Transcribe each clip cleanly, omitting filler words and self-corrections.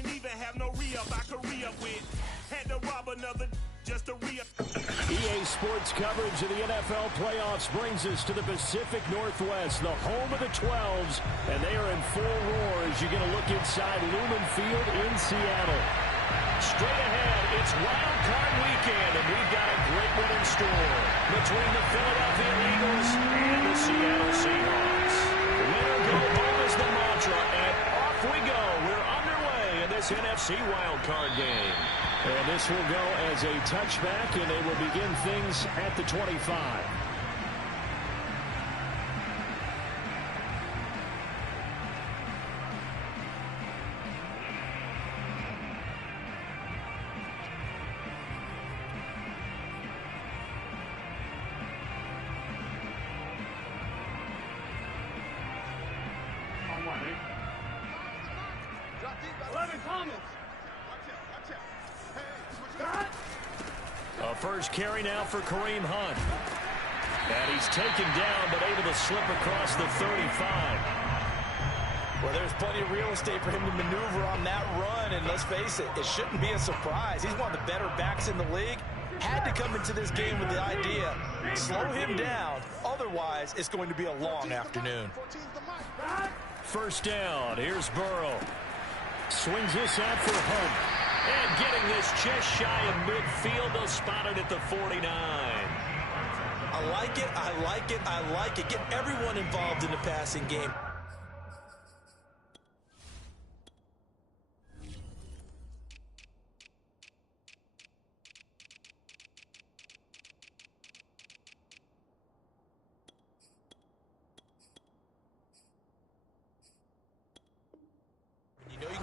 ain't even have no re-up I could re-up with. Had to rob another just to re-up. EA Sports coverage of the NFL playoffs brings us to the Pacific Northwest, the home of the 12s, and they are in full roar as you get a look inside Lumen Field in Seattle. Straight ahead, it's Wild Card Weekend, and we've got a great one in store between the Philadelphia Eagles and the Seattle Seahawks. Winner go home is the mantra, and off we go. We're underway in this NFC Wild Card game. And this will go as a touchback, and they will begin things at the 25. First carry now for Kareem Hunt. And he's taken down, but able to slip across the 35. Well, there's plenty of real estate for him to maneuver on that run, and let's face it, it shouldn't be a surprise. He's one of the better backs in the league. Had to come into this game with the idea, slow him down, otherwise it's going to be a long afternoon. First down, here's Burrow. Swings this out for Hunt. And getting this just shy of midfield, they'll spot it at the 49. I like it, I like it, I like it. Get everyone involved in the passing game.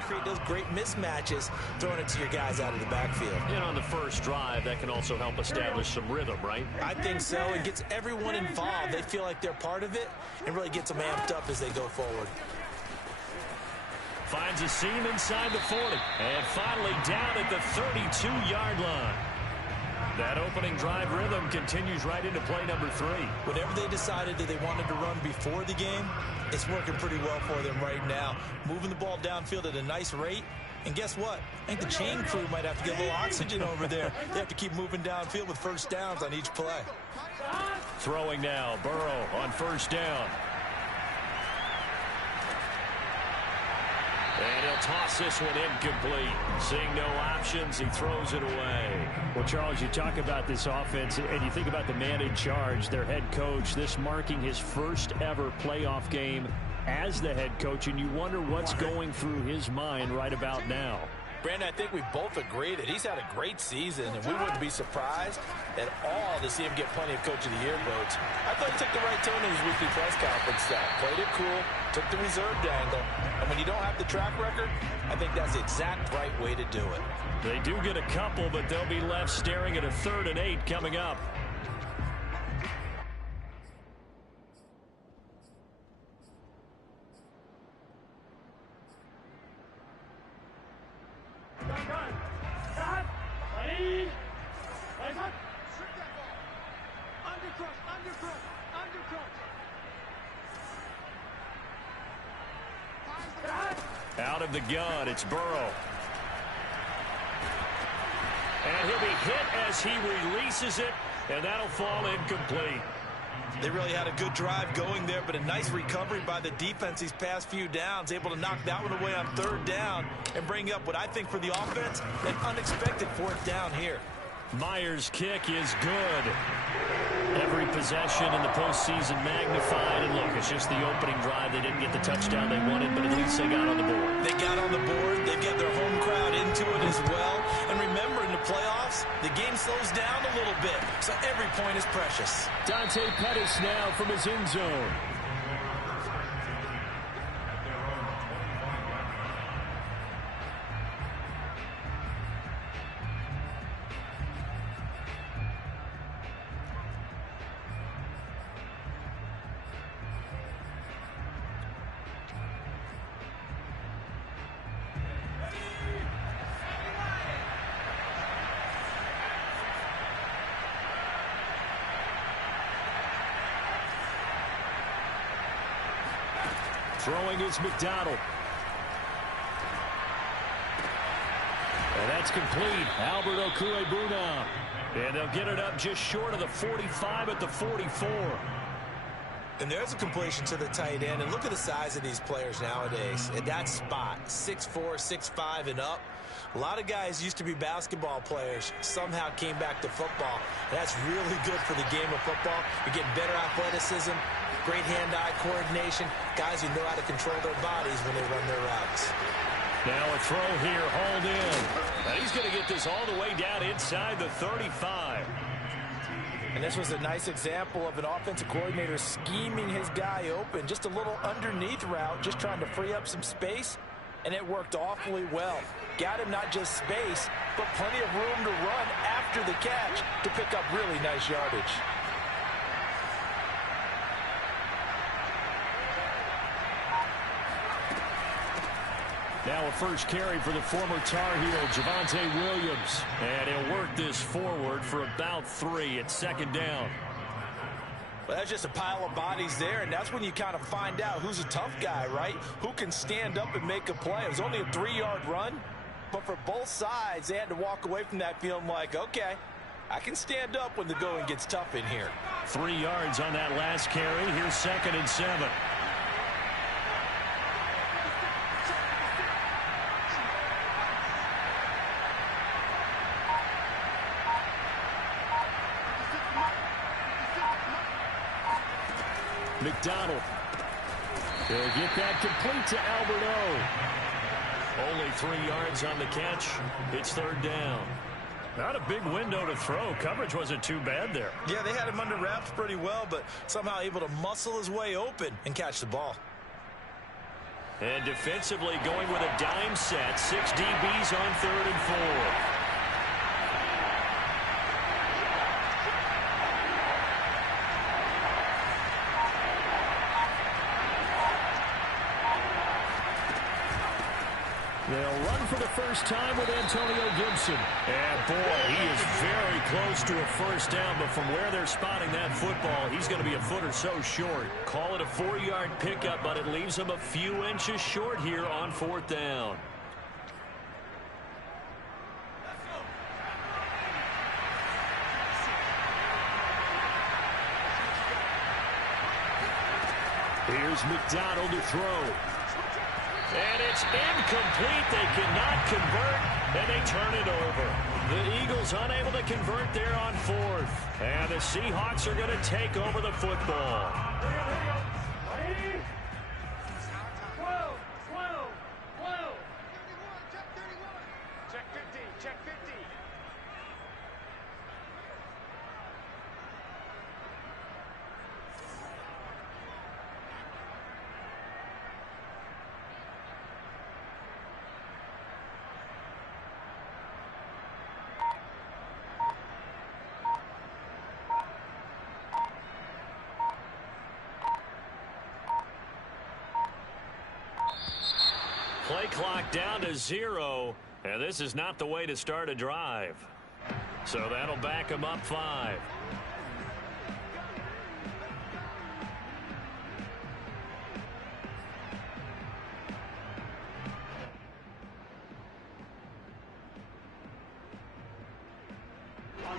Create those great mismatches, throwing it to your guys out of the backfield. And on the first drive, that can also help establish some rhythm, right? I think so. It gets everyone involved. They feel like they're part of it and really gets them amped up as they go forward. Finds a seam inside the 40. And finally down at the 32-yard line. That opening drive rhythm continues right into play number 3. Whatever they decided that they wanted to run before the game, it's working pretty well for them right now. Moving the ball downfield at a nice rate. And guess what? I think the chain crew might have to get a little oxygen over there. They have to keep moving downfield with first downs on each play. Throwing now, Burrow on first down. And he'll toss this one incomplete. Seeing no options, he throws it away. Well, Charles, you talk about this offense, and you think about the man in charge, their head coach, this marking his first ever playoff game as the head coach, and you wonder what's going through his mind right about now. Brandon, I think we both agree that he's had a great season, and we wouldn't be surprised at all to see him get plenty of Coach of the Year votes. I thought he took the right tone in his weekly press conference. Played it cool, took the reserved angle, and when you don't have the track record, I think that's the exact right way to do it. They do get a couple, but they'll be left staring at a 3rd and 8 coming up. Out of the gun, it's Burrow. And he'll be hit as he releases it, and that'll fall incomplete. They really had a good drive going there, but a nice recovery by the defense these past few downs, able to knock that one away on 3rd down and bring up what I think for the offense, an unexpected 4th down here. Myers' kick is good. Every possession in the postseason magnified. And look, it's just the opening drive. They didn't get the touchdown they wanted, but at least they got on the board. They got on the board. They've got their home crowd into it as well. And remember, in the playoffs, the game slows down a little bit, so every point is precious. Dante Pettis now from his end zone. Throwing is McDonald. And that's complete. Albert Okwuegbunam. And they'll get it up just short of the 45 at the 44. And there's a completion to the tight end. And look at the size of these players nowadays. At that spot, 6'4", 6'5", and up. A lot of guys used to be basketball players, somehow came back to football. And that's really good for the game of football. You're getting better athleticism, great hand-eye coordination, guys who know how to control their bodies when they run their routes. Now a throw here, hauled in. And he's going to get this all the way down inside the 35. And this was a nice example of an offensive coordinator scheming his guy open. Just a little underneath route, just trying to free up some space. And it worked awfully well. Got him not just space, but plenty of room to run after the catch to pick up really nice yardage. Now a first carry for the former Tar Heel, Javonte Williams. And he'll work this forward for about 3 at second down. Well, that's just a pile of bodies there, and that's when you kind of find out who's a tough guy, right? Who can stand up and make a play. It was only a 3-yard run, but for both sides, they had to walk away from that feeling like, okay, I can stand up when the going gets tough in here. 3 yards on that last carry. Here's 2nd and 7. McDonald. He'll get that complete to Albert O. Only 3 yards on the catch. It's 3rd down. Not a big window to throw. Coverage wasn't too bad there. Yeah, they had him under wraps pretty well, but somehow able to muscle his way open and catch the ball. And defensively going with a dime set. 6 DBs on 3rd and 4. They'll run for the first time with Antonio Gibson. And, boy, he is very close to a first down, but from where they're spotting that football, he's going to be a foot or so short. Call it a 4-yard pickup, but it leaves him a few inches short here on 4th down. Here's McDonald to throw. And it's incomplete. They cannot convert, and they turn it over. The Eagles unable to convert there on 4th. And the Seahawks are going to take over the football. Check 50, check 50. Play clock down to 0, and this is not the way to start a drive. So that'll back them up 5.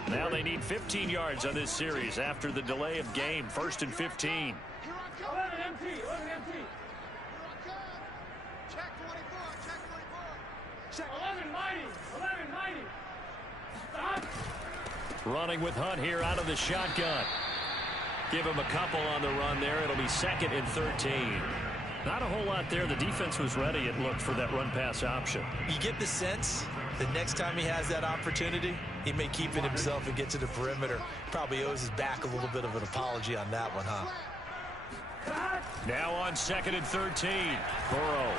Now they need 15 yards on this series after the delay of game. 1st and 15. 11 empty, 11 empty. Check 24, check 24. Check 11 mighty, 11 mighty. Stop. Running with Hunt here out of the shotgun. Give him a couple on the run there. It'll be 2nd and 13. Not a whole lot there. The defense was ready, it looked, for that run-pass option. You get the sense that next time he has that opportunity, he may keep it himself and get to the perimeter. Probably owes his back a little bit of an apology on that one, huh? Now on 2nd and 13. Burrow.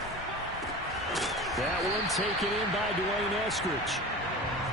That one taken in by Dwayne Eskridge.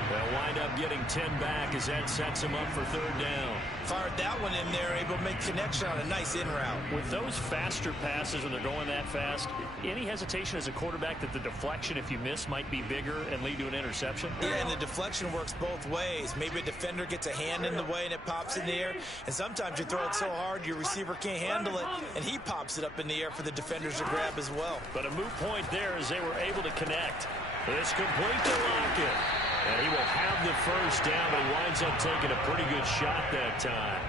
They'll wind up getting 10 back as that sets them up for third down. Fired that one in there, able to make connection on a nice in route. With those faster passes when they're going that fast, any hesitation as a quarterback that the deflection, if you miss, might be bigger and lead to an interception? Yeah, and the deflection works both ways. Maybe a defender gets a hand in the way and it pops in the air, and sometimes you throw it so hard your receiver can't handle it, and he pops it up in the air for the defenders to grab as well. But a moot point there as they were able to connect. It's complete to Lockett. And he will have the first down, but he winds up taking a pretty good shot that time.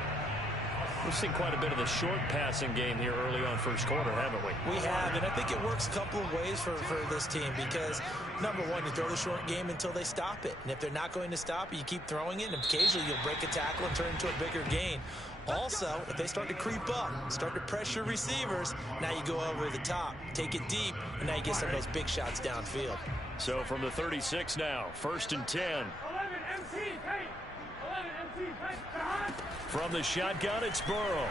We've seen quite a bit of the short passing game here early on first quarter, haven't we? We have, and I think it works a couple of ways for this team because, number one, you throw the short game until they stop it. And if they're not going to stop it, you keep throwing it, and occasionally you'll break a tackle and turn into a bigger gain. Also, if they start to creep up, start to pressure receivers, now you go over the top, take it deep, and now you get some of those big shots downfield. So from the 36 now, 1st and 10. From the shotgun, it's Burrow.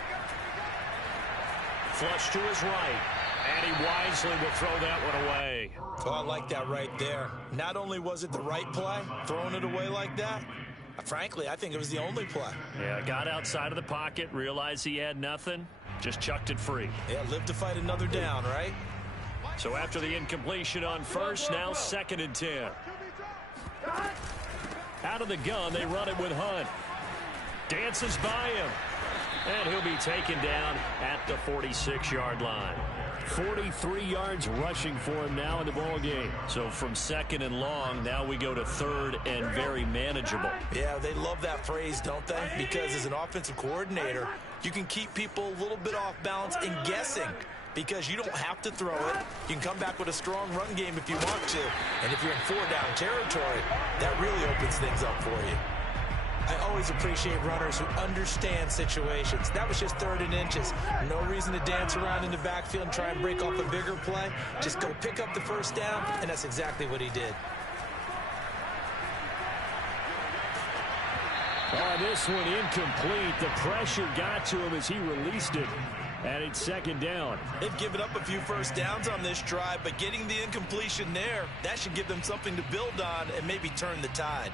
Flush to his right. And he wisely will throw that one away. Oh, I like that right there. Not only was it the right play, throwing it away like that, frankly, I think it was the only play. Yeah, got outside of the pocket, realized he had nothing, just chucked it free. Yeah, live to fight another down, right? So after the incompletion on first, now 2nd and 10. Out of the gun, they run it with Hunt. Dances by him. And he'll be taken down at the 46-yard line. 43 yards rushing for him now in the ball game. So from 2nd and long, now we go to 3rd and very manageable. Yeah, they love that phrase, don't they? Because as an offensive coordinator, you can keep people a little bit off balance and guessing. Because you don't have to throw it. You can come back with a strong run game if you want to. And if you're in 4-down territory, that really opens things up for you. I always appreciate runners who understand situations. That was just 3rd and inches. No reason to dance around in the backfield and try and break off a bigger play. Just go pick up the first down, and that's exactly what he did. Oh, this one incomplete. The pressure got to him as he released it. And it's 2nd down. They've given up a few first downs on this drive, but getting the incompletion there, that should give them something to build on and maybe turn the tide.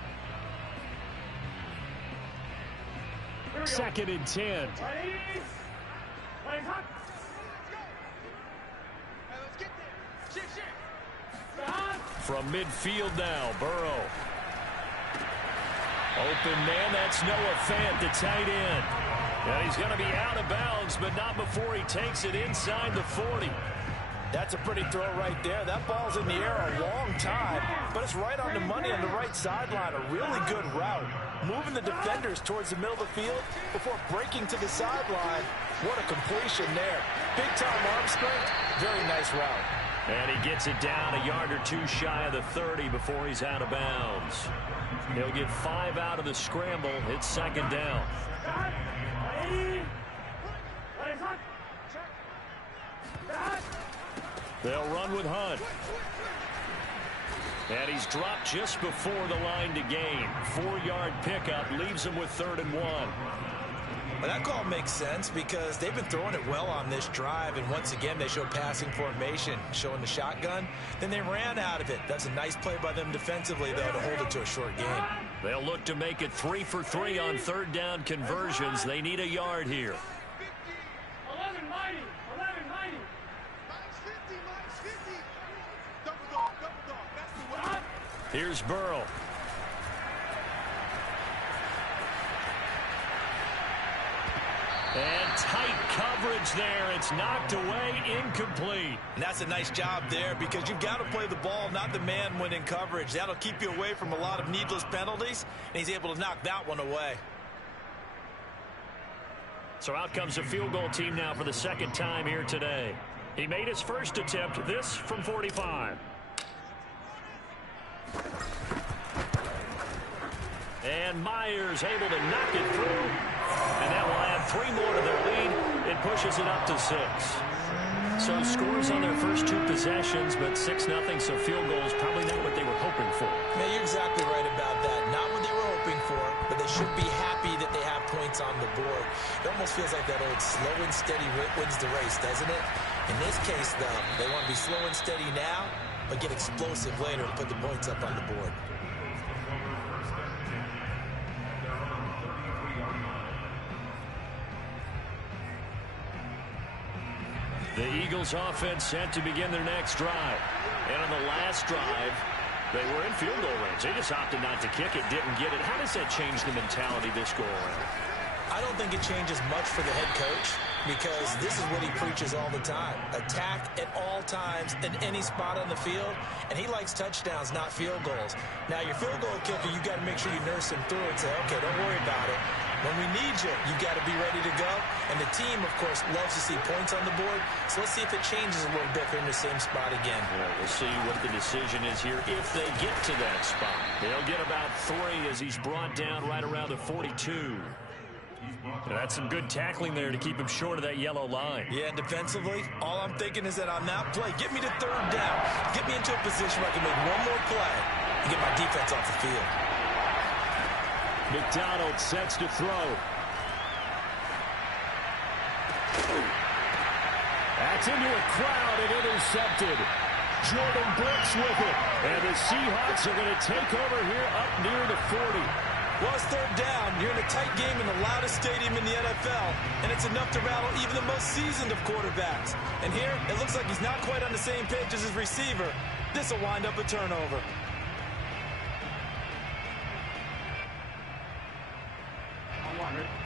2nd and 10. From midfield now, Burrow. Open man, that's Noah Fant, the tight end. And he's going to be out of bounds, but not before he takes it inside the 40. That's a pretty throw right there. That ball's in the air a long time, but it's right on the money on the right sideline. A really good route. Moving the defenders towards the middle of the field before breaking to the sideline. What a completion there. Big-time arm strength. Very nice route. And he gets it down a yard or two shy of the 30 before he's out of bounds. He'll get 5 out of the scramble. It's 2nd down. They'll run with Hunt. And he's dropped just before the line to gain. 4-yard pickup leaves him with 3rd and 1. Well, that call makes sense because they've been throwing it well on this drive, and once again they show passing formation, showing the shotgun. Then they ran out of it. That's a nice play by them defensively, though, to hold it to a short gain. They'll look to make it 3 for 3 on 3rd down conversions. They need a yard here. 11-90. Minus 50. Double dog. That's the way. Here's Burrow. And tight coverage there. It's knocked away, incomplete. And that's a nice job there because you've got to play the ball, not the man when in coverage. That'll keep you away from a lot of needless penalties, and he's able to knock that one away. So out comes a field goal team now for the 2nd time here today. He made his first attempt, this from 45. And Myers able to knock it through. And that will add 3 more to their lead. It pushes it up to 6. So scores on their first 2 possessions, but 6-0, so field goals probably not what they were hoping for. Yeah, you're exactly right about that. Not what they were hoping for, but they should be happy that they have points on the board. It almost feels like that old slow and steady wins the race, doesn't it? In this case, though, they want to be slow and steady now, but get explosive later and put the points up on the board. Eagles offense set to begin their next drive. And on the last drive, they were in field goal range. They just opted not to kick it, didn't get it. How does that change the mentality this go around? I don't think it changes much for the head coach because this is what he preaches all the time. Attack at all times in any spot on the field, and he likes touchdowns, not field goals. Now, your field goal kicker, you got to make sure you nurse him through and say, okay, don't worry about it. When we need you, you got to be ready to go. And the team, of course, loves to see points on the board. So let's see if it changes a little bit if they're in the same spot again. Yeah, we'll see what the decision is here if they get to that spot. They'll get about 3 as he's brought down right around the 42. That's some good tackling there to keep him short of that yellow line. Yeah, and defensively, all I'm thinking is that on that play, get me to 3rd down. Get me into a position where I can make one more play and get my defense off the field. McDonald sets to throw. That's into a crowd and intercepted. Jordan Brooks with it. And the Seahawks are going to take over here up near the 40. Well, it's 3rd down. You're in a tight game in the loudest stadium in the NFL, and it's enough to rattle even the most seasoned of quarterbacks. And here, it looks like he's not quite on the same page as his receiver. This will wind up a turnover.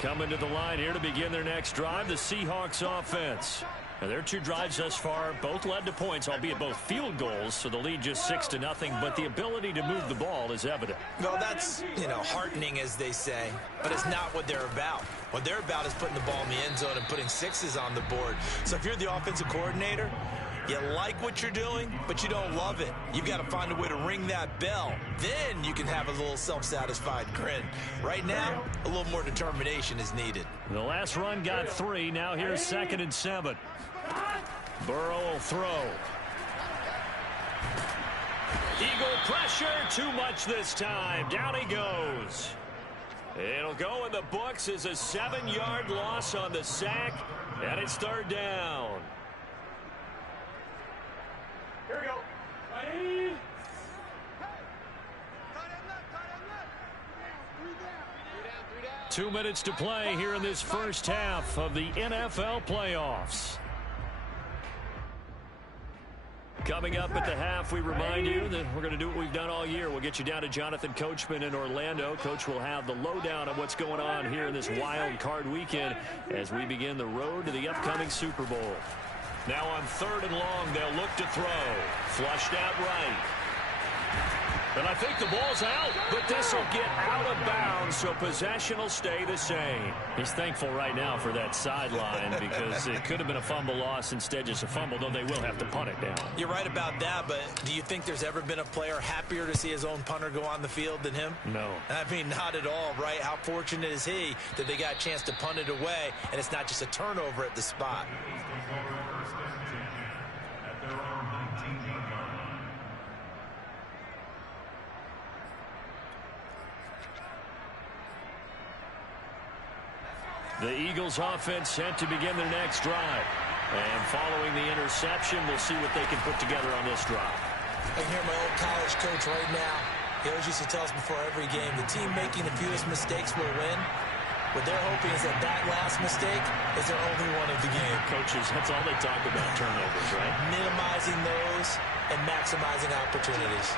Coming to the line here to begin their next drive, the Seahawks offense. Now, their 2 drives thus far both led to points, albeit both field goals, so the lead just 6-0, but the ability to move the ball is evident. Well, that's, heartening, as they say, but it's not what they're about. What they're about is putting the ball in the end zone and putting 6s on the board. So if you're the offensive coordinator, you like what you're doing, but you don't love it. You've got to find a way to ring that bell. Then you can have a little self-satisfied grin. Right now, a little more determination is needed. The last run got 3. Now here's 2nd and 7. Burrow will throw. Eagle pressure, too much this time. Down he goes. It'll go in the books as a 7-yard loss on the sack, and it's 3rd down. Here we go. Ready? 2 minutes to play here in this first half of the NFL playoffs. Coming up at the half, we remind you that we're going to do what we've done all year. We'll get you down to Jonathan Coachman in Orlando. Coach will have the lowdown on what's going on here in this wild card weekend as we begin the road to the upcoming Super Bowl. Now on 3rd and long, they'll look to throw. Flushed out right. And I think the ball's out, but this will get out of bounds, so possession will stay the same. He's thankful right now for that sideline because it could have been a fumble loss, instead just a fumble, though they will have to punt it down. You're right about that, but do you think there's ever been a player happier to see his own punter go on the field than him? No. I mean, not at all, right? How fortunate is he that they got a chance to punt it away, and it's not just a turnover at the spot. The Eagles offense set to begin their next drive. And following the interception, we'll see what they can put together on this drive. I can hear my old college coach right now. He always used to tell us before every game, the team making the fewest mistakes will win. What they're hoping is that that last mistake is their only one of the game. Coaches, that's all they talk about, turnovers, right? Minimizing those and maximizing opportunities.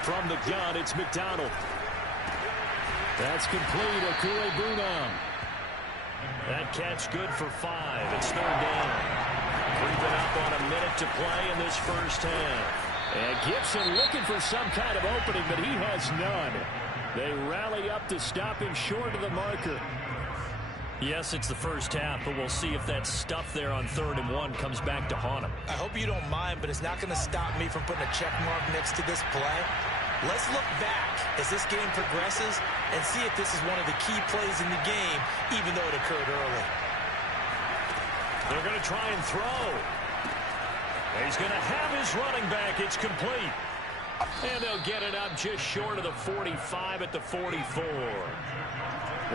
From the gun, it's McDonald. That's complete. Okuegbunam. That catch good for 5. It's 3rd down. Creeping up on a minute to play in this first half. And Gibson looking for some kind of opening, but he has none. They rally up to stop him short of the marker. Yes, it's the first half, but we'll see if that stuff there on 3rd and 1 comes back to haunt him. I hope you don't mind, but it's not going to stop me from putting a check mark next to this play. Let's look back as this game progresses and see if this is one of the key plays in the game, even though it occurred early. They're going to try and throw. He's going to have his running back. It's complete. And they'll get it up just short of the 45 at the 44.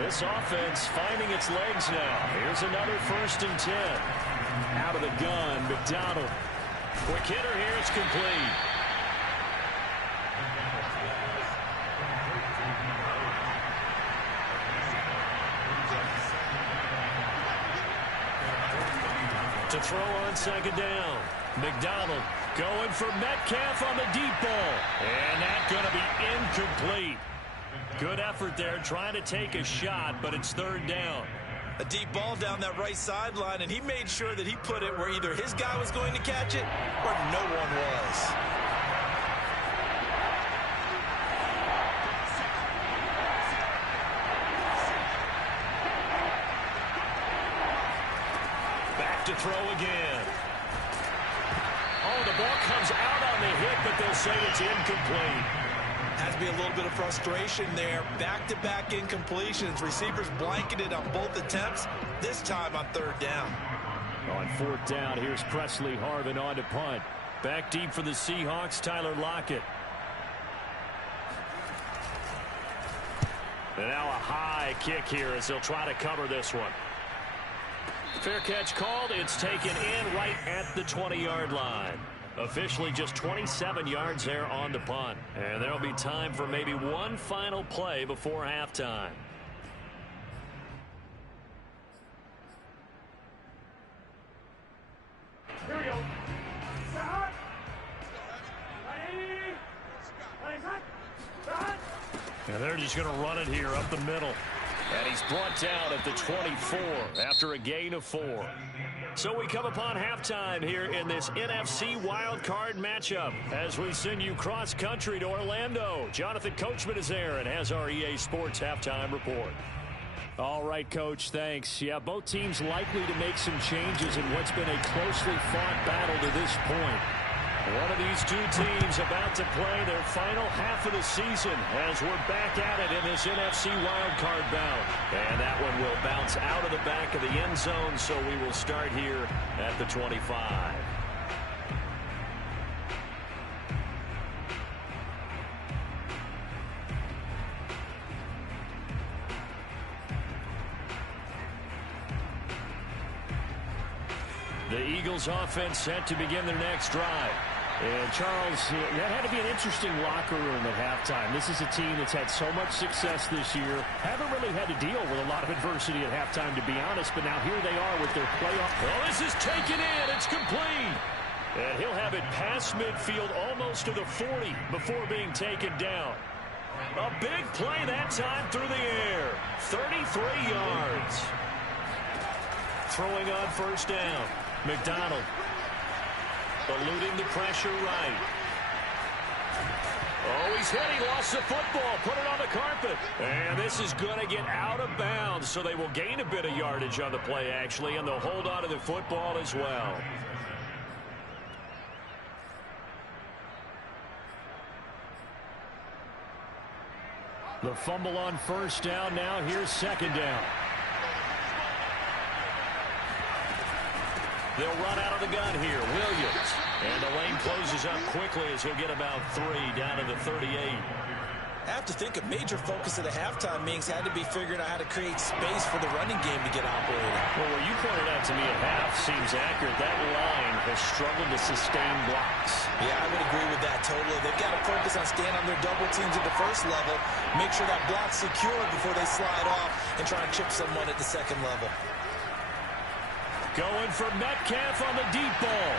This offense finding its legs now. Here's another 1st and 10. Out of the gun, McDonald. Quick hitter here. It's complete. To throw on second down. McDonald going for Metcalf on the deep ball. And that's going to be incomplete. Good effort there trying to take a shot, but it's third down. A deep ball down that right sideline, and he made sure that he put it where either his guy was going to catch it or no one was. Back to throw again. Oh, the ball comes out on the hit, but they'll say it's incomplete. Has to be a little bit of frustration there. Back-to-back incompletions. Receivers blanketed on both attempts, this time on third down. On fourth down, here's Presley Harvin on to punt. Back deep for the Seahawks, Tyler Lockett. And now a high kick here as they'll try to cover this one. Fair catch called. It's taken in right at the 20-yard line. Officially just 27 yards there on the punt. And there'll be time for maybe one final play before halftime. Here we go. And they're just going to run it here up the middle. And he's brought down at the 24 after a gain of 4. So we come upon halftime here in this NFC wildcard matchup as we send you cross-country to Orlando. Jonathan Coachman is there and has our EA Sports halftime report. All right, Coach, thanks. Yeah, both teams likely to make some changes in what's been a closely fought battle to this point. One of these two teams about to play their final half of the season as we're back at it in this NFC wildcard bout. And that one will bounce out of the back of the end zone, so we will start here at the 25. The Eagles offense set to begin their next drive. And Charles, that had to be an interesting locker room at halftime. This is a team that's had so much success this year. Haven't really had to deal with a lot of adversity at halftime, to be honest. But now here they are with their playoff. Well, this is taken in. It's complete. And he'll have it past midfield almost to the 40 before being taken down. A big play that time through the air. 33 yards. Throwing on first down. McDonald. Eluding the pressure right. Oh, he's hit. He lost the football. Put it on the carpet. And this is going to get out of bounds, so they will gain a bit of yardage on the play, actually, and they'll hold on to the football as well. The fumble on first down. Now here's second down. They'll run out of the gun here. Williams. And the lane closes up quickly as he'll get about 3 down to the 38. I have to think a major focus of the halftime meetings had to be figuring out how to create space for the running game to get operating. Well, what you pointed out to me at half seems accurate. That line has struggled to sustain blocks. Yeah, I would agree with that totally. They've got to focus on staying on their double teams at the first level, make sure that block's secure before they slide off and try and chip someone at the second level. Going for Metcalf on the deep ball.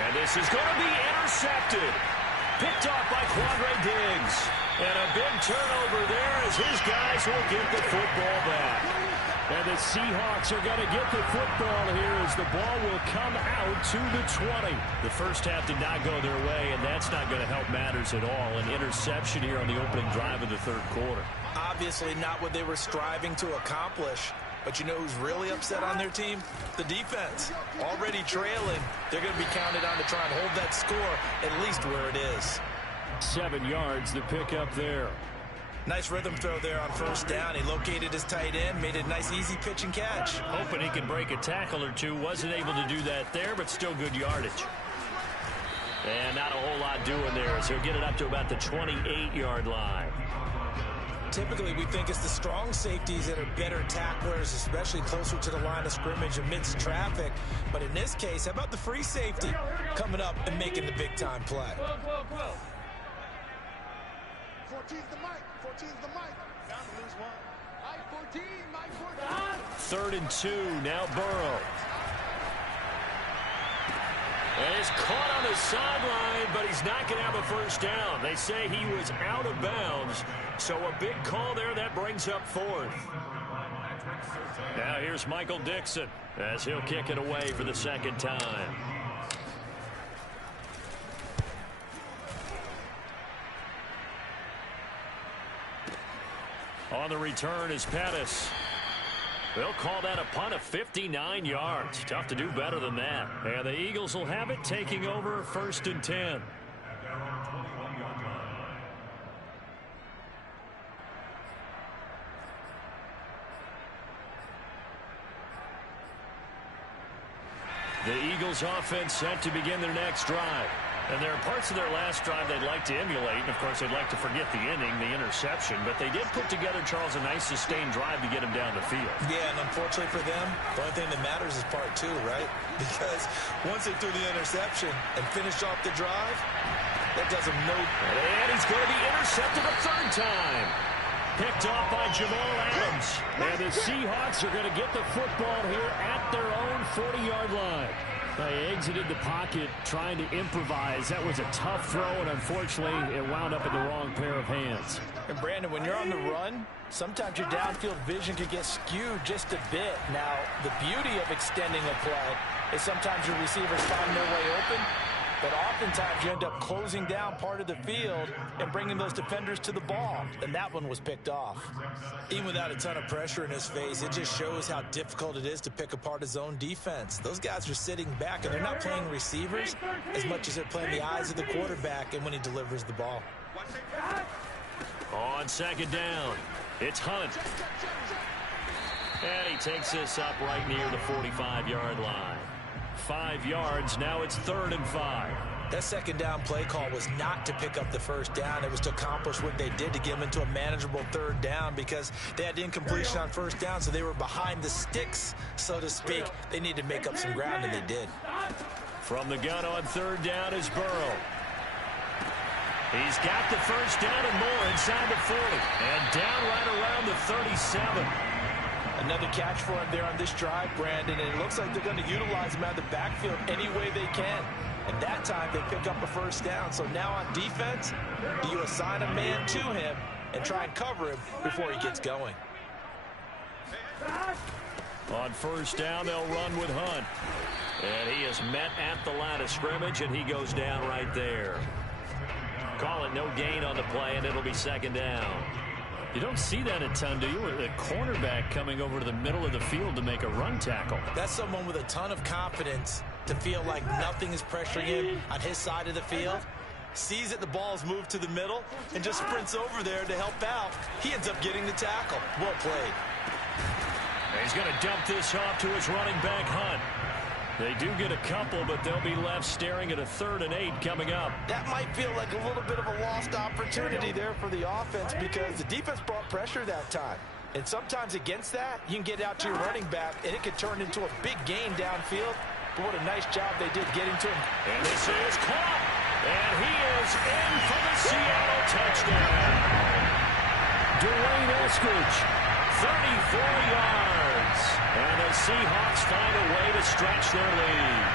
And this is going to be intercepted. Picked off by Quandre Diggs. And a big turnover there as his guys will get the football back. And the Seahawks are going to get the football here as the ball will come out to the 20. The first half did not go their way, and that's not going to help matters at all. An interception here on the opening drive of the third quarter. Obviously not what they were striving to accomplish. But you know who's really upset on their team? The defense. Already trailing. They're going to be counted on to try and hold that score at least where it is. 7 yards the pickup there. Nice rhythm throw there on first down. He located his tight end, made a nice easy pitch and catch. Hoping he could break a tackle or two. Wasn't able to do that there, but still good yardage. And not a whole lot doing there as he'll get it up to about the 28-yard line. Typically, we think it's the strong safeties that are better tacklers, especially closer to the line of scrimmage amidst traffic. But in this case, how about the free safety coming up and making the big-time play? 14's the mic. 14's the mic. Down to lose one. Mike 14. Mike 14. 3rd and 2. Now Burrow. And it's caught on the sideline, but he's not going to have a first down. They say he was out of bounds. So a big call there. That brings up fourth. Now here's Michael Dixon as he'll kick it away for the second time. On the return is Pettis. They'll call that a punt of 59 yards. Tough to do better than that. And the Eagles will have it, taking over 1st and 10. The Eagles offense set to begin their next drive. And there are parts of their last drive they'd like to emulate. And, of course, they'd like to forget the inning, the interception. But they did put together, Charles, a nice sustained drive to get him down the field. Yeah, and unfortunately for them, the only thing that matters is part 2, right? Because once they threw the interception and finished off the drive, that does them no good. And he's going to be intercepted a third time. Picked off by Jamal Adams. And the Seahawks are going to get the football here at their own 40-yard line. They exited the pocket trying to improvise. That was a tough throw, and unfortunately, it wound up in the wrong pair of hands. And, Brandon, when you're on the run, sometimes your downfield vision could get skewed just a bit. Now, the beauty of extending a play is sometimes your receivers find their way open, but oftentimes you end up closing down part of the field and bringing those defenders to the ball. And that one was picked off. Even without a ton of pressure in his face, it just shows how difficult it is to pick apart his own defense. Those guys are sitting back, and they're not playing receivers as much as they're playing the eyes of the quarterback and when he delivers the ball. On second down, it's Hunt. And he takes this up right near the 45-yard line. 5 yards, now it's 3rd and 5. That second down play call was not to pick up the first down. It was to accomplish what they did to get them into a manageable 3rd down because they had incompletion on first down, so they were behind the sticks, so to speak. They needed to make up some ground, and they did. From the gun on 3rd down is Burrow. He's got the first down and more inside the 40. And down right around the 37. Another catch for him there on this drive, Brandon, and it looks like they're going to utilize him out of the backfield any way they can. And that time they pick up a first down. So now on defense, do you assign a man to him and try and cover him before he gets going? On first down, they'll run with Hunt. And he is met at the line of scrimmage, and he goes down right there. Call it no gain on the play, and it'll be second down. You don't see that a ton, do you? With a cornerback coming over to the middle of the field to make a run tackle. That's someone with a ton of confidence to feel like nothing is pressuring him on his side of the field. Sees that the ball's moved to the middle and just sprints over there to help out. He ends up getting the tackle. Well played. And he's going to dump this off to his running back, Hunt. They do get a couple, but they'll be left staring at a 3rd and 8 coming up. That might feel like a little bit of a lost opportunity there for the offense because the defense brought pressure that time. And sometimes against that, you can get out to your running back, and it could turn into a big gain downfield. But what a nice job they did getting to him. And this is caught. And he is in for the Seattle touchdown. Dwayne Eskridge, 34 yards. And the Seahawks find a way to stretch their lead.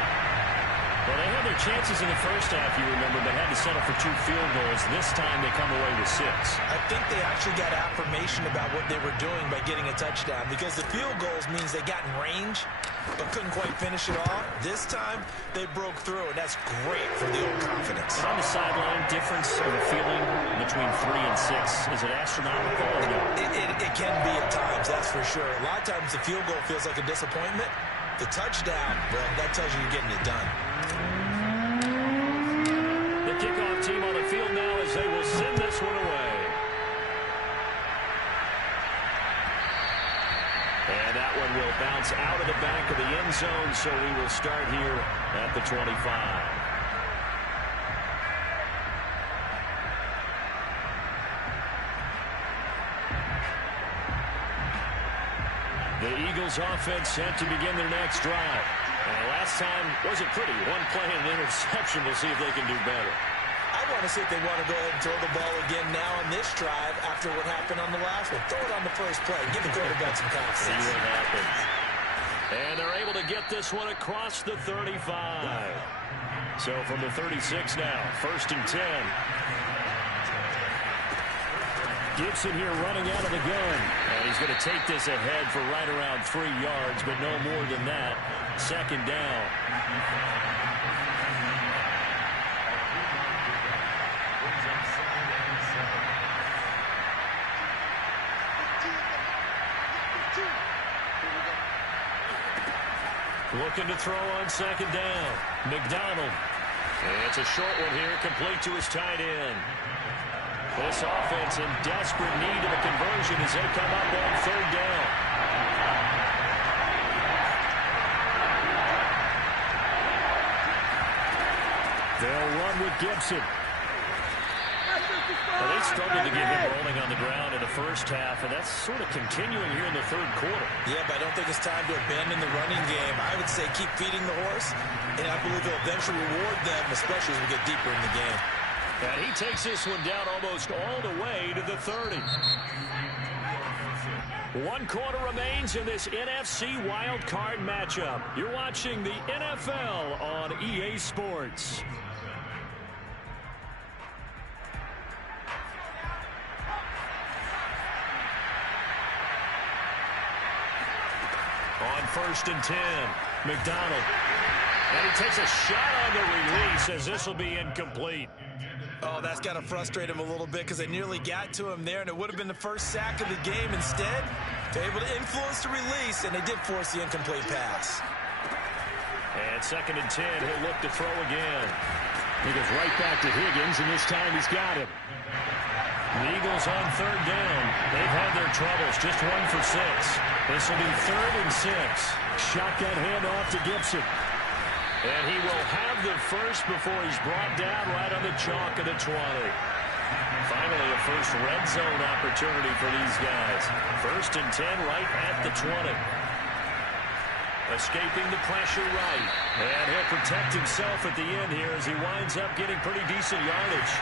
Well, they had their chances in the first half, you remember, but had to settle for 2 field goals. This time they come away with 6. I think they actually got affirmation about what they were doing by getting a touchdown because the field goals means they got in range but couldn't quite finish it off. This time, they broke through, and that's great for the old confidence. And on the sideline, difference of the feeling between 3 and 6, is it astronomical or no? It can be at times, that's for sure. A lot of times the field goal feels like a disappointment. The touchdown, well, that tells you you're getting it done. The kickoff team on the field now as they will send this one away. And that one will bounce out of the back of the end zone, so we will start here at the 25. The Eagles offense set to begin their next drive. And last time wasn't pretty. One play and an interception. We'll see if they can do better. I want to see if they want to go ahead and throw the ball again now on this drive after what happened on the last one. Throw it on the first play. Give the quarterback some confidence. See what happens. And they're able to get this one across the 35. So from the 36 now, 1st and 10. Gibson here running out of the gun. And he's going to take this ahead for right around 3 yards, but no more than that. 2nd down. Looking to throw on 2nd down. McDonald. It's a short one here, complete to his tight end. This offense in desperate need of a conversion as they come up on 3rd down. They'll run with Gibson. Well, they struggled to get him rolling on the ground in the first half, and that's sort of continuing here in the 3rd quarter. Yeah, but I don't think it's time to abandon the running game. I would say keep feeding the horse, and I believe he'll eventually reward them, especially as we get deeper in the game. And he takes this one down almost all the way to the 30. 1 quarter remains in this NFC Wild Card matchup. You're watching the NFL on EA Sports. On 1st and 10, McDonald. And he takes a shot on the release as this will be incomplete. Oh, that's got to frustrate him a little bit because they nearly got to him there, and it would have been the first sack of the game. Instead, they're able to influence the release, and they did force the incomplete pass. And 2nd and 10, he'll look to throw again. He goes right back to Higgins, and this time he's got him. The Eagles on 3rd down. They've had their troubles, just 1 for 6. This will be 3rd and 6. Shotgun handoff to Gibson. And he will have the first before he's brought down right on the chalk of the 20. Finally, a first red zone opportunity for these guys. 1st and 10 right at the 20. Escaping the pressure right. And he'll protect himself at the end here as he winds up getting pretty decent yardage.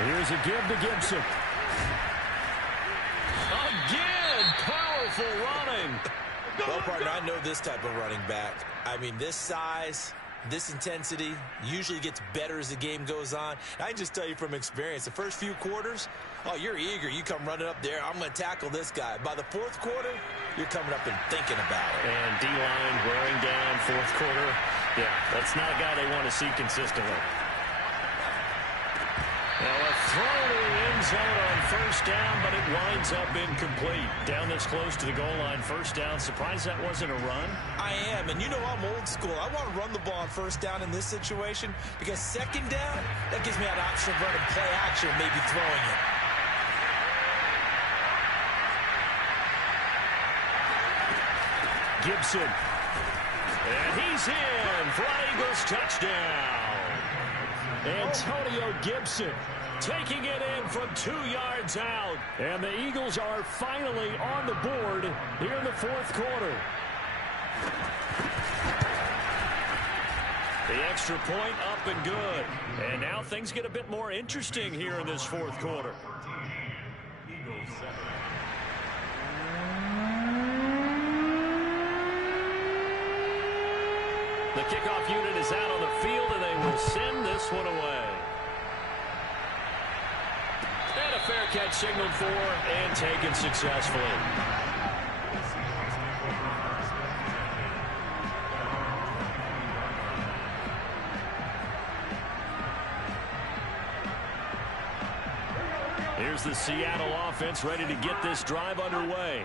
Here's a give to Gibson. Again, powerful running. Well, partner, I know this type of running back. I mean, this size, this intensity usually gets better as the game goes on. I can just tell you from experience, the first few quarters, oh, you're eager. You come running up there. I'm going to tackle this guy. By the 4th quarter, you're coming up and thinking about it. And D-line wearing down 4th quarter. Yeah, that's not a guy they want to see consistently. Now a throw to the end zone on 1st down, but it winds up incomplete. Down this close to the goal line, 1st down. Surprised that wasn't a run? I am, and you know I'm old school. I want to run the ball on 1st down in this situation because 2nd down, that gives me an option of running play action and maybe throwing it. Gibson. And he's in for an Eagles touchdown. Antonio Gibson taking it in from 2 yards out. And the Eagles are finally on the board here in the 4th quarter. The extra point up and good. And now things get a bit more interesting here in this 4th quarter. The kickoff unit is out on the field, and they will send this one away. And a fair catch signaled for and taken successfully. Here's the Seattle offense ready to get this drive underway.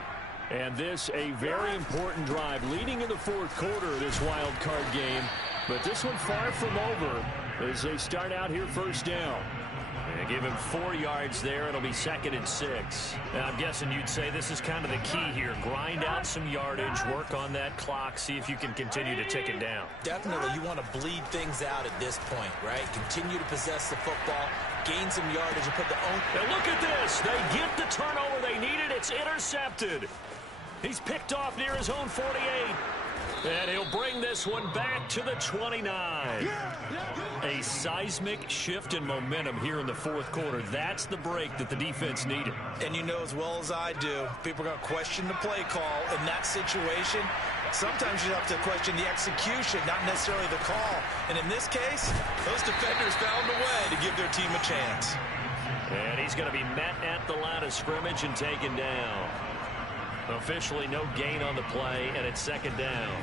And this a very important drive leading in the 4th quarter of this wild card game. But this one far from over as they start out here 1st down. And give him 4 yards there. It'll be 2nd and 6. Now, I'm guessing you'd say this is kind of the key here. Grind out some yardage, work on that clock, see if you can continue to tick it down. Definitely, you want to bleed things out at this point, right? Continue to possess the football, gain some yardage, and put the own. And look at this. They get the turnover they needed. It's intercepted. He's picked off near his own 48. And he'll bring this one back to the 29. A seismic shift in momentum here in the fourth quarter. That's the break that the defense needed. And you know as well as I do, people are going to question the play call in that situation. Sometimes you have to question the execution, not necessarily the call. And in this case, those defenders found a way to give their team a chance. And he's going to be met at the line of scrimmage and taken down. Officially no gain on the play, and it's second down.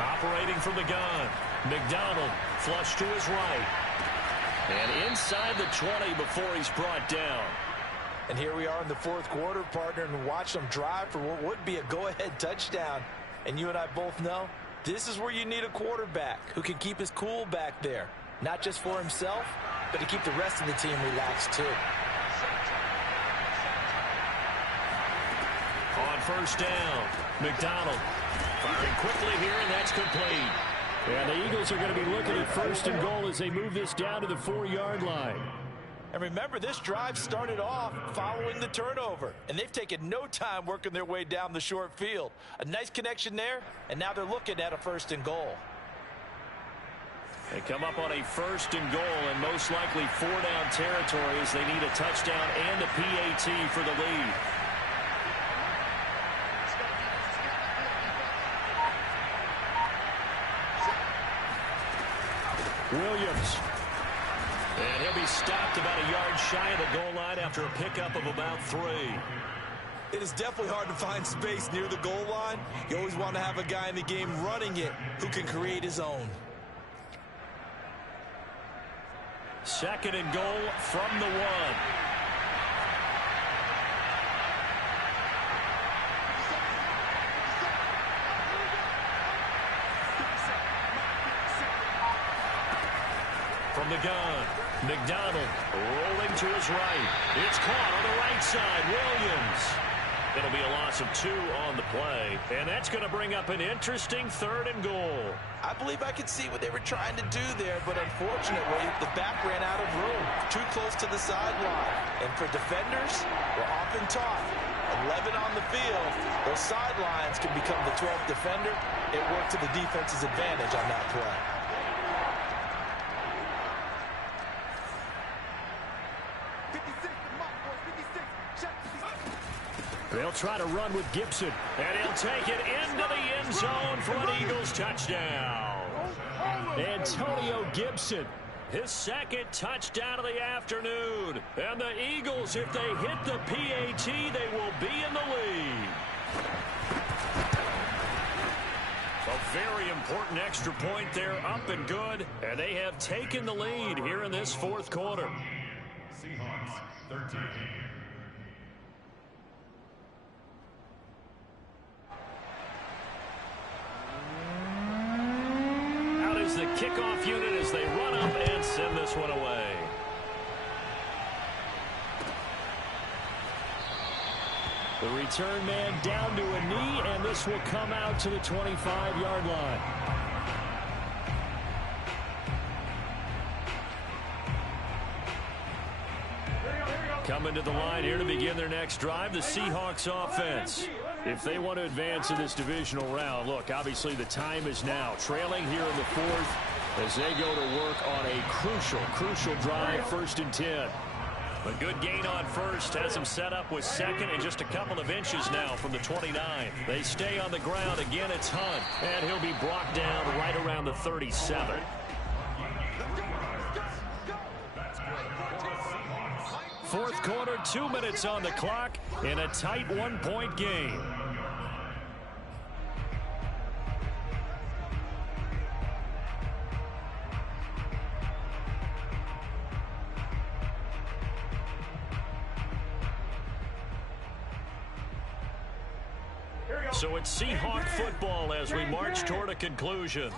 Operating from the gun, McDonald flush to his right. And inside the 20 before he's brought down. And here we are in the fourth quarter, partner, and watch them drive for what would be a go-ahead touchdown. And you and I both know this is where you need a quarterback who can keep his cool back there. Not just for himself, but to keep the rest of the team relaxed too. On first down, McDonald firing quickly here, and that's complete. And the Eagles are going to be looking at first and goal as they move this down to the 4-yard line. And remember, this drive started off following the turnover, and they've taken no time working their way down the short field. A nice connection there, and now they're looking at a first and goal. They come up on a first and goal, and most likely 4-down territory as they need a touchdown and a PAT for the lead. Williams. And he'll be stopped about a yard shy of the goal line after a pickup of about 3. It is definitely hard to find space near the goal line. You always want to have a guy in the game running it who can create his own. Second and goal from the 1. From the gun, McDonald rolling to his right. It's caught on the right side. Williams. It'll be a loss of 2 on the play. And that's going to bring up an interesting third and goal. I believe I could see what they were trying to do there, but unfortunately, the back ran out of room. Too close to the sideline. And for defenders, we're often taught 11 on the field. Those sidelines can become the 12th defender. It worked to the defense's advantage on that play. They'll try to run with Gibson, and he'll take it into the end zone for an Eagles touchdown. Antonio Gibson, his second touchdown of the afternoon. And the Eagles, if they hit the PAT, they will be in the lead. A very important extra point there, up and good. And they have taken the lead here in this fourth quarter. Seahawks 13. The kickoff unit as they run up and send this one away. The return man down to a knee, and this will come out to the 25-yard line. Coming to the line here to begin their next drive, the Seahawks offense. If they want to advance in this divisional round, look, obviously the time is now. Trailing here in the fourth as they go to work on a crucial drive, first and 10. A good gain on first has them set up with second and just a couple of inches now from the 29. They stay on the ground. Again, it's Hunt, and he'll be brought down right around the 37. Fourth quarter, 2 minutes on the clock in a tight one-point game. So it's Seahawk football as we march toward a conclusion.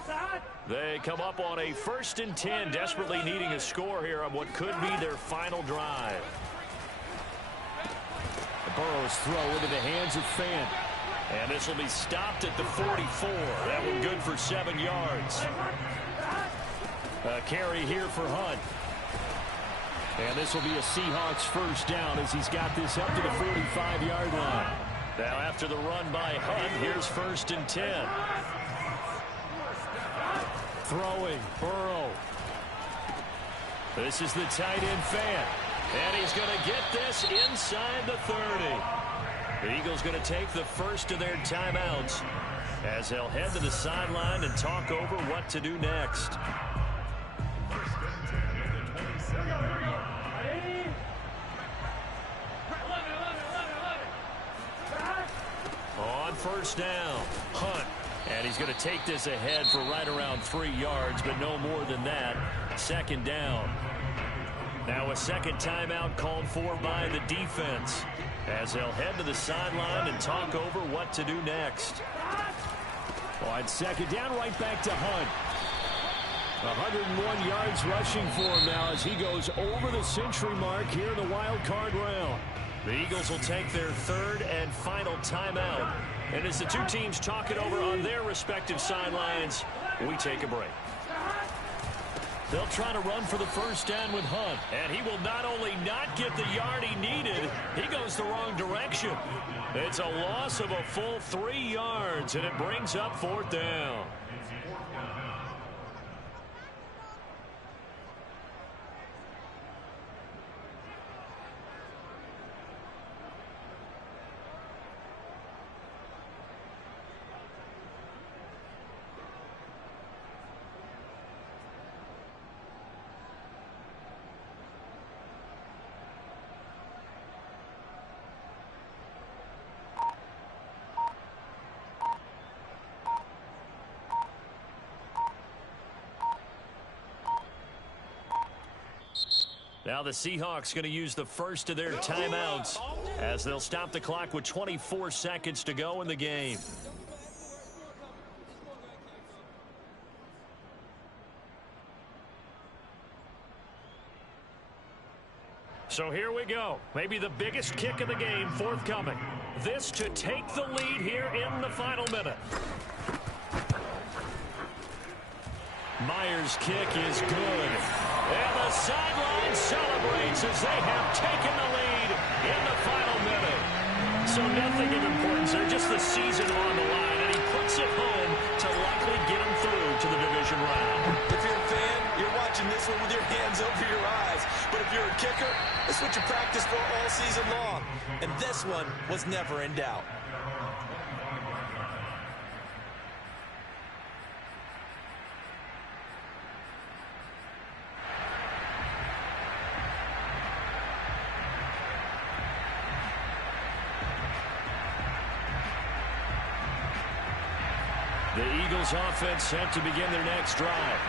They come up on a first and 10, desperately needing a score here on what could be their final drive. The Burrow's throw into the hands of Fant. And this will be stopped at the 44. That one good for 7 yards. A carry here for Hunt. And this will be a Seahawks first down as he's got this up to the 45-yard line. Now after the run by Hunt, here's 1st and 10. Throwing, Burrow. This is the tight end Fant. And he's going to get this inside the 30. The Eagles going to take the first of their timeouts as they'll head to the sideline and talk over what to do next. On first down, Hunt. And he's going to take this ahead for right around 3 yards, but no more than that. 2nd down. Now a second timeout called for by the defense as they'll head to the sideline and talk over what to do next. On 2nd down, right back to Hunt. 101 yards rushing for him now as he goes over the century mark here in the wild card round. The Eagles will take their 3rd and final timeout. And as the two teams talk it over on their respective sidelines, we take a break. They'll try to run for the first down with Hunt. And he will not only not get the yard he needed, he goes the wrong direction. It's a loss of a full 3 yards, and it brings up 4th down. Now the Seahawks going to use the first of their timeouts as they'll stop the clock with 24 seconds to go in the game. So here we go. Maybe the biggest kick of the game forthcoming. This to take the lead here in the final minute. Myers' kick is good. And the sideline celebrates as they have taken the lead in the final minute. So nothing of importance there, just the season on the line. And he puts it home to likely get them through to the division round. If you're a fan, you're watching this one with your hands over your eyes. But if you're a kicker, this is what you practice for all season long. And this one was never in doubt. The Eagles offense set to begin their next drive.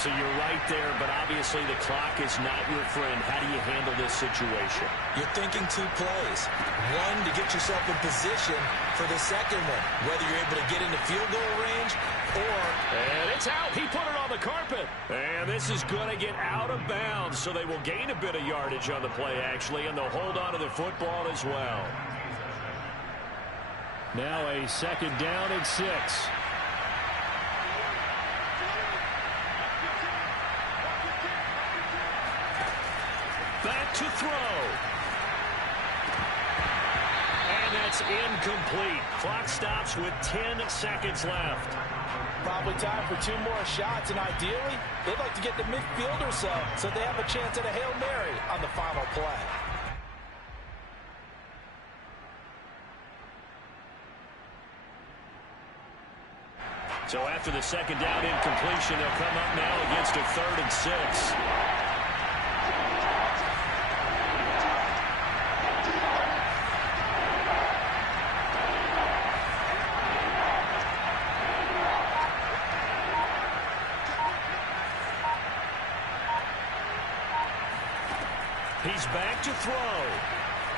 So you're right there, but obviously the clock is not your friend. How do you handle this situation? You're thinking 2 plays. One, to get yourself in position for the second one, whether you're able to get into field goal range or... And it's out. He put it on the carpet. And this is going to get out of bounds, so they will gain a bit of yardage on the play, actually, and they'll hold on to the football as well. Now a 2nd down and 6. Back to throw. And that's incomplete. Clock stops with 10 seconds left. Probably time for 2 more shots, and ideally, they'd like to get the midfield or so they have a chance at a Hail Mary on the final play. So after the 2nd down incompletion, they'll come up now against a 3rd and 6. He's back to throw.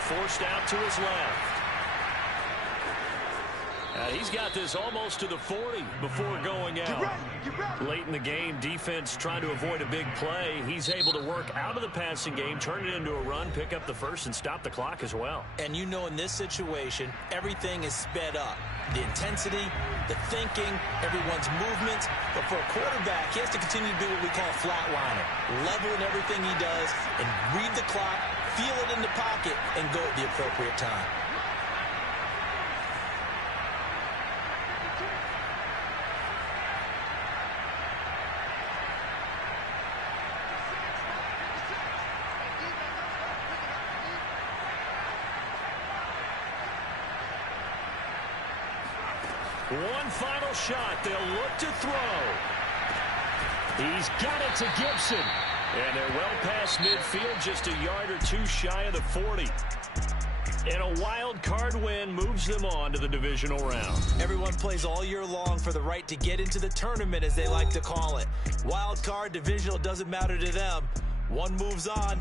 Forced out to his left. He's got this almost to the 40 before going out. Late in the game, defense trying to avoid a big play. He's able to work out of the passing game, turn it into a run, pick up the first, and stop the clock as well. And you know in this situation, everything is sped up. The intensity, the thinking, everyone's movements. But for a quarterback, he has to continue to do what we call a flatliner. Level in everything he does and read the clock, feel it in the pocket, and go at the appropriate time. One final shot. They'll look to throw. He's got it to Gibson. And they're well past midfield, just a yard or two shy of the 40. And a wild card win moves them on to the divisional round. Everyone plays all year long for the right to get into the tournament, as they like to call it. Wild card, divisional, doesn't matter to them. One moves on,